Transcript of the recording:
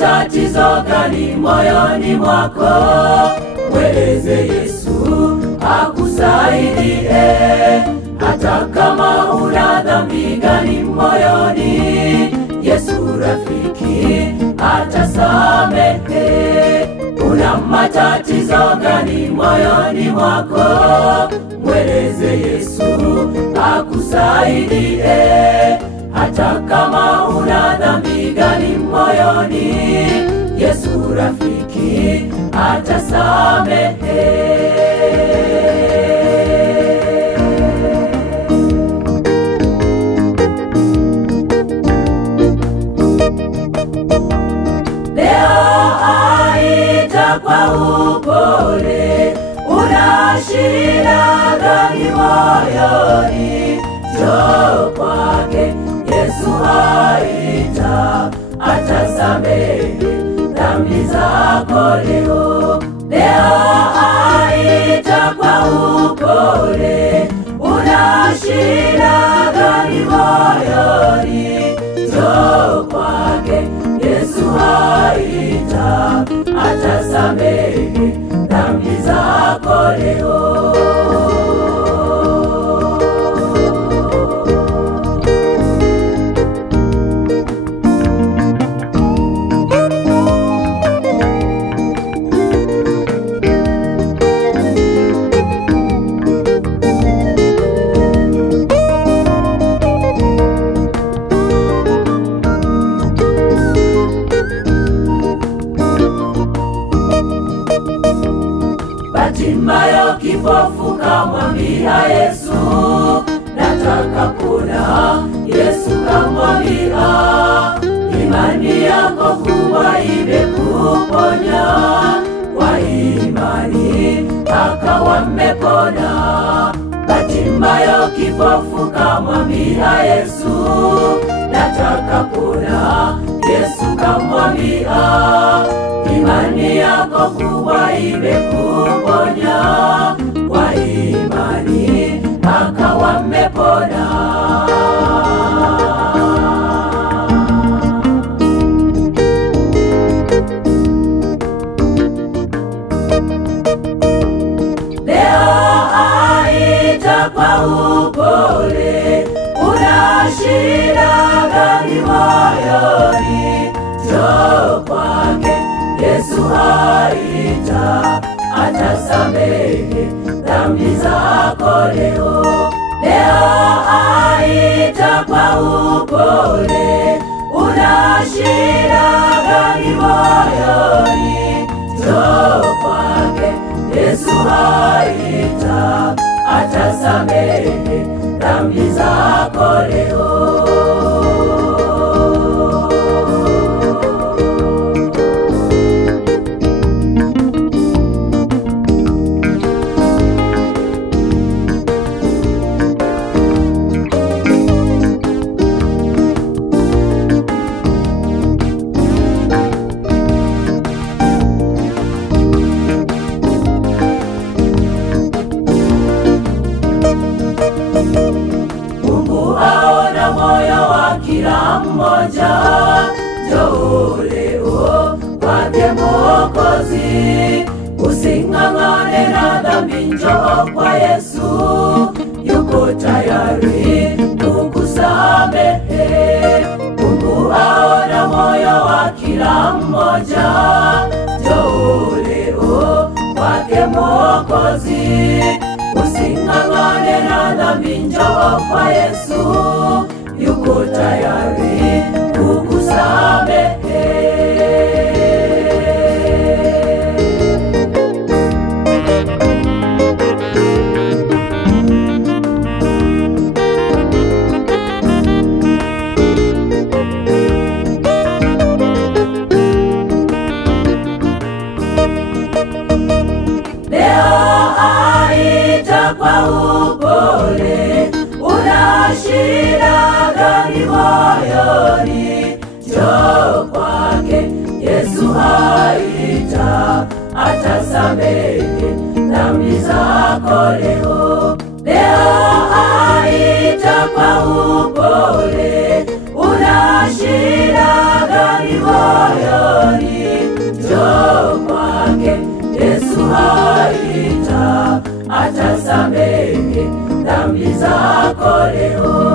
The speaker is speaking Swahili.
matatizo gani moyoni mwako, mweleze Yesu akusaidie. Hata kama una dhambi gani moyoni, Yesu rafiki atasamehe. Una matatizo gani moyoni mwako, mweleze Yesu akusaidie. Hata kama una dhambi gani moyoni, Yesu rafiki atasamehe. Kwa upole, una shida gani moyoni, njoo kwake Yesu aita, atasamehe dhambi zako leo. Leo aita kwa upole, una shida gani moyoni, njoo kwake Yesu aita, atasamehe dhambi zako leo. Bartimayo kipofu kamwambia Yesu, nataka kuona. Yesu kamwambia, imani yako kubwa imekuponya. Kwa imani akawa amepona. Bartimayo kipofu kamwambia Yesu, nataka kuona. Yesu kamwambia, imani yako kubwa imekuponya. Kwa imani akawa amepona. Leo aita kwa upole, una shida gani moyoni, njoo kwake Yesu aita, atasamehe dhambi zako leo. Leo aita kwa upole, una shida gani moyoni, njoo kwake Yesu aita, atasamehe dhambi zako leo. Mungu aona moyo wa kila mmoja, njoo leo kwake Mwokozi. Using'ang'ane na dhambi, njoo kwa Yesu, yuko tayari kukusamehe. Mungu aona moyo wa kila mmoja, njoo leo kwake Mwokozi. Using'ang'ane na dhambi, njoo kwa Yesu, yuko tayari kukusamehe. Leo aita kwa upole, una shida gani moyoni, njoo kwake Yesu aita, atasamehe dhambi zako leo. Leo aita kwa upole, una shida gani moyoni, zako leo.